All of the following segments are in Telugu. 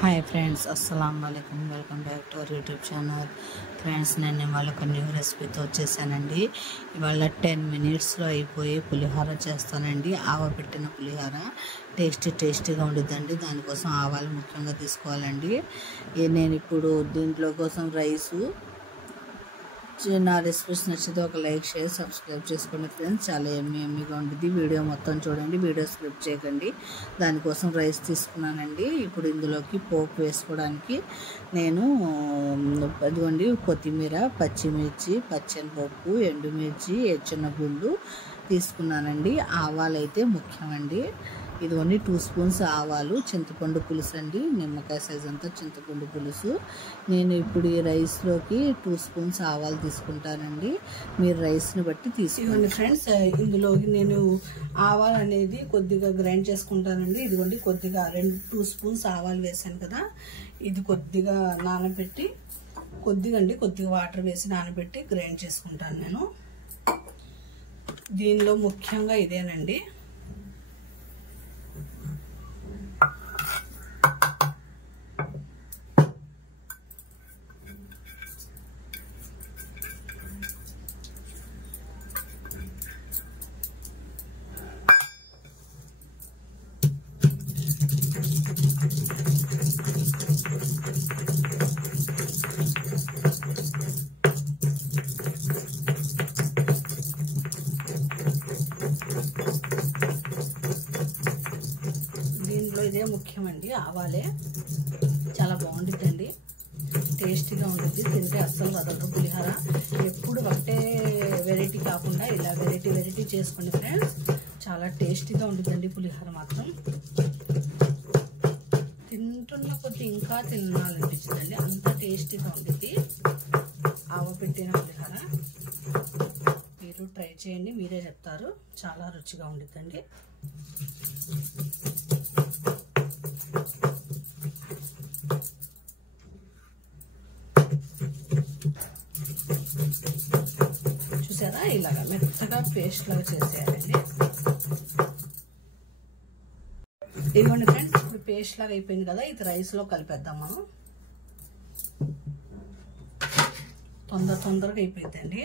హాయ్ ఫ్రెండ్స్, అస్సలం వాలేకుమ్. Welcome back to our YouTube channel. Friends, నేను ఇవాళ ఒక న్యూ రెసిపీతో వచ్చేసానండి. ఇవాళ 10 minutesలో అయిపోయి పులిహోర చేస్తానండి. ఆవపెట్టిన పులిహోర టేస్టీగా ఉండిద్దండి. దానికోసం ఆవాలు ముఖ్యంగా తీసుకోవాలండి. నేను ఇప్పుడు దీంట్లో కోసం రైసు. నా రెసిపీస్ నచ్చితే ఒక లైక్, షేర్, సబ్స్క్రైబ్ చేసుకోండి ఫ్రెండ్స్. చాలా ఎమ్మీగా ఉంటుంది. వీడియో మొత్తం చూడండి, వీడియో స్కిప్ చేయకండి. దానికోసం రైస్ తీసుకున్నానండి. ఇప్పుడు ఇందులోకి పోపు వేసుకోవడానికి నేను అదిగోండి కొత్తిమీర, పచ్చిమిర్చి, పచ్చెనపప్పు, ఎండుమిర్చి, ఎర్రగుళ్ళు తీసుకున్నానండి. ఆవాలు అయితే ముఖ్యమండి. ఇదిగోండి 2 స్పూన్స్ ఆవాలు, చింతపండు పులుసు అండి, నిమ్మకాయ సైజ్ అంతా చింతపండు పులుసు. నేను ఇప్పుడు ఈ రైస్లోకి 2 స్పూన్స్ ఆవాలు తీసుకుంటానండి. మీరు రైస్ని బట్టి తీసుకోండి ఫ్రెండ్స్. ఇందులోకి నేను ఆవాలు అనేది కొద్దిగా గ్రైండ్ చేసుకుంటానండి. ఇదిగోండి కొద్దిగా 2 స్పూన్స్ ఆవాలు వేసాను కదా, ఇది కొద్దిగా నానబెట్టి కొద్దిగా వాటర్ వేసి నానబెట్టి గ్రైండ్ చేసుకుంటాను నేను. దీనిలో ముఖ్యంగా ఇదేనండి. దీనిలో ఇదే ముఖ్యమండి, ఆవాలే. చాలా బాగుంటుందండి, టేస్టీగా ఉంటుంది. తింటే అస్సలు వదలరు పులిహోర. ఎప్పుడు ఒకటే వెరైటీ కాకుండా ఇలా వెరైటీ చేసుకోండి ఫ్రెండ్స్. చాలా టేస్టీగా ఉంటుందండి పులిహోర మాత్రం. తింటున్న కొద్ది ఇంకా తినాలనిపించిందండి, అంత టేస్టీగా ఉంటుంది ఆవపెట్టిన పులిహోర. మీరు ట్రై చేయండి, మీరే చెప్తారు. చాలా రుచిగా ఉంటుందండి. చూసారా, ఇలాగా మెత్తగా పేస్ట్ లాగా చేసేయాలండి. ఇదిగోండి ఫ్రెండ్స్, ఇప్పుడు పేస్ట్ లాగా అయిపోయింది కదా, ఇది రైస్లో కలిపేద్దాం మనం. తొందరగా అయిపోయిందండి.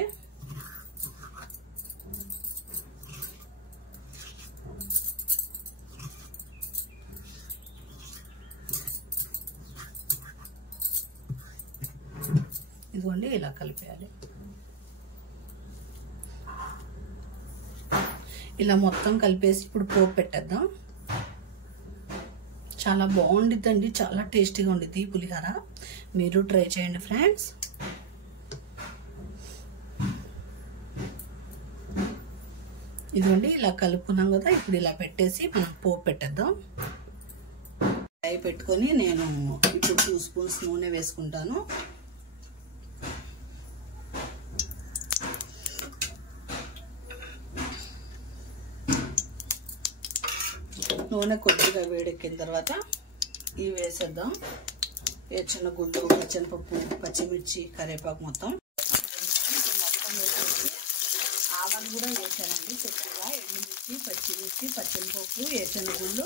ఇదిగోండి ఇలా కలిపేయాలి. ఇలా మొత్తం కలిపేసి ఇప్పుడు పోపు పెట్టేద్దాం. చాలా బాగుండిద్దండి, చాలా టేస్టీగా ఉండిద్ది ఈ పులిహోర. మీరు ట్రై చేయండి ఫ్రెండ్స్. ఇదిగోండి ఇలా కలుపుకున్నాం కదా, ఇప్పుడు ఇలా పెట్టేసి మనం పోపు పెట్టేద్దాం. అవి పెట్టుకొని నేను ఇప్పుడు 2 స్పూన్స్ నూనె వేసుకుంటాను. నూనె కొద్దిగా వేడెక్కిన తర్వాత ఇవి వేసేద్దాం. ఎర్రగుళ్ళు, పచ్చెనపప్పు, పచ్చిమిర్చి, కరివేపాకు మొత్తం వేసేసి ఆవాలు కూడా వేసానండి. కొద్దిగా ఎండుమిర్చి, పచ్చిమిర్చి, పచ్చెనపప్పు, ఎర్రగుళ్ళు,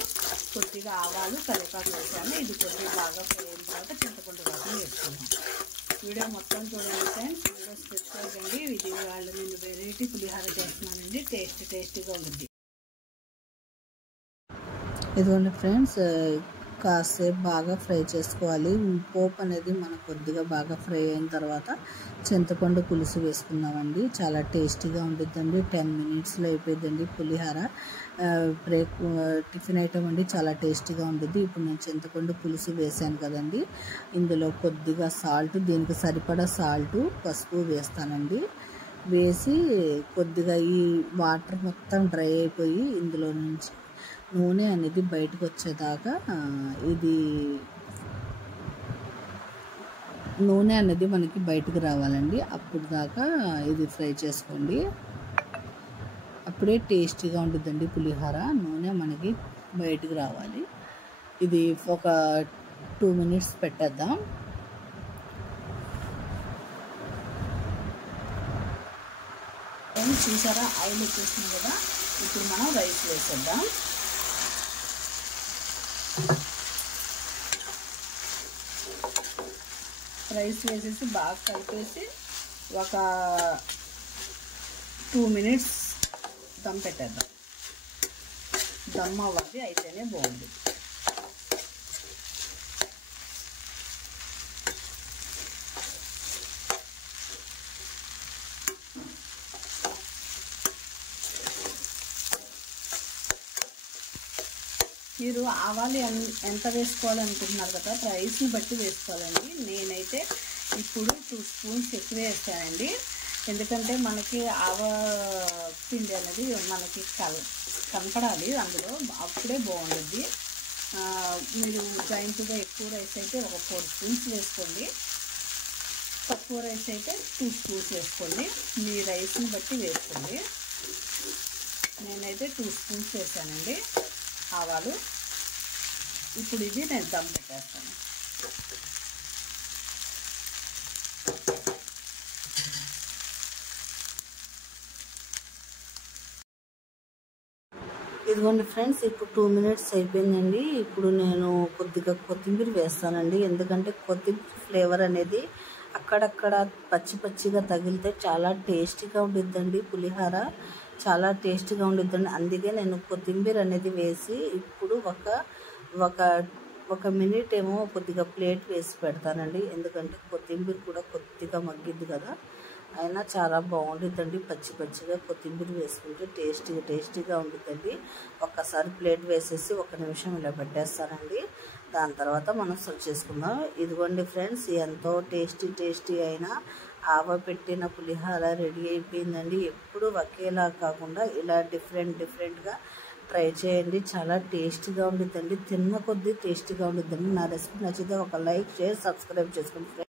కొద్దిగా ఆవాలు, కరివేపాకు వేసాను. ఇది కొద్దిగా బాగా ఫ్రై అయిన తర్వాత చింతపండు రసం వేసుకున్నాం. వీడియో మొత్తం చూడండి ఫ్రెండ్స్, వీడియో స్కిప్ చేయకండి. ఇది వాళ్ళు నేను వెరైటీ పులిహోర చేస్తున్నానండి, టేస్టీగా ఉంటుంది. ఇదిగోండి ఫ్రెండ్స్, కాసేపు బాగా ఫ్రై చేసుకోవాలి. పోపు అనేది మనకు కొద్దిగా బాగా ఫ్రై అయిన తర్వాత చింతపండు పులుసు వేసుకున్నామండి. చాలా టేస్టీగా ఉంటుందండి. 10 minutesలో అయిపోయిందండి పులిహోర. టిఫిన్ ఐటమ్ అండి, చాలా టేస్టీగా ఉంటుంది. ఇప్పుడు నేను చింతపండు పులుసు వేసాను కదండి, ఇందులో కొద్దిగా సాల్ట్, దీనికి సరిపడా సాల్ట్, పసుపు వేస్తానండి. వేసి కొద్దిగా ఈ వాటర్ మొత్తం డ్రై అయిపోయి ఇందులో నుంచి నూనె అనేది బయటకు వచ్చేదాకా నూనె అనేది మనకి బయటకు రావాలండి. అప్పుడు దాకా ఇది ఫ్రై చేసుకోండి. అప్పుడే టేస్టీగా ఉంటుందండి పులిహోర. నూనె మనకి బయటకు రావాలి. ఇది ఒక 2 minutes పెట్టేద్దాం. చూసారా, ఆయిల్ వచ్చేసింది కదా, ఇప్పుడు మనం రైస్ వేసేద్దాం. రైస్ వేసేసి బాగా కలిపేసి ఒక 2 minutes దమ్ పెట్టేద్దాం. దమ్ అవ్వాలి, అయితేనే బాగుంది. మీరు ఆవాలు ఎంత వేసుకోవాలనుకుంటున్నారు కదా, రైస్ని బట్టి వేసుకోవాలండి. నేనైతే ఇప్పుడు 2 స్పూన్స్ ఎక్కువ వేస్తానండి. ఎందుకంటే మనకి ఆవ పిండి అనేది మనకి కనపడాలి అందులో, అప్పుడే బాగుంటుంది. మీరు జాయింట్గా ఎక్కువ రైస్ అయితే ఒక 4 స్పూన్స్ వేసుకోండి, తక్కువ రైస్ అయితే 2 స్పూన్స్ వేసుకోండి. మీ రైస్ని బట్టి వేసుకోండి. నేనైతే 2 స్పూన్స్ వేసానండి ఆవాలు. ఇప్పుడు ఇది నేను దమ్ పెట్టేస్తాను. ఇదిగోండి ఫ్రెండ్స్, ఇప్పుడు 2 minutes అయిపోయిందండి. ఇప్పుడు నేను కొద్దిగా కొత్తిమీర వేస్తానండి. ఎందుకంటే కొత్తిమీర ఫ్లేవర్ అనేది అక్కడక్కడ పచ్చి పచ్చిగా తగిలితే చాలా టేస్టీగా ఉండిద్దండి. పులిహోర చాలా టేస్టీగా ఉండిద్దండి. అందుకే నేను కొత్తిమీర అనేది వేసి ఇప్పుడు ఒక మినిట్ ఏమో కొద్దిగా ప్లేట్ వేసి పెడతానండి. ఎందుకంటే కొత్తిమీర కూడా కొద్దిగా మగ్గిద్ది కదా, అయినా చాలా బాగుంటుందండి. పచ్చి పచ్చిగా కొత్తిమీర వేసుకుంటే టేస్టీగా ఉంటుందండి. ఒక్కసారి ప్లేట్ వేసేసి 1 నిమిషం ఇలా పెట్టేస్తానండి. దాని తర్వాత మనం సర్వ్ చేసుకుందాం. ఇదిగోండి ఫ్రెండ్స్, ఎంతో టేస్టీ అయిన ఆవ పెట్టిన పులిహోర రెడీ అయిపోయిందండి. ఎప్పుడు ఒకేలా కాకుండా ఇలా డిఫరెంట్గా ట్రై చేయండి. చాలా టేస్టీగా ఉంటుందండి. తిన్న కొద్దీ టేస్టీగా ఉంటుందండి. నా రెసిపీ నచ్చితే ఒక లైక్, షేర్, సబ్స్క్రైబ్ చేసుకోండి.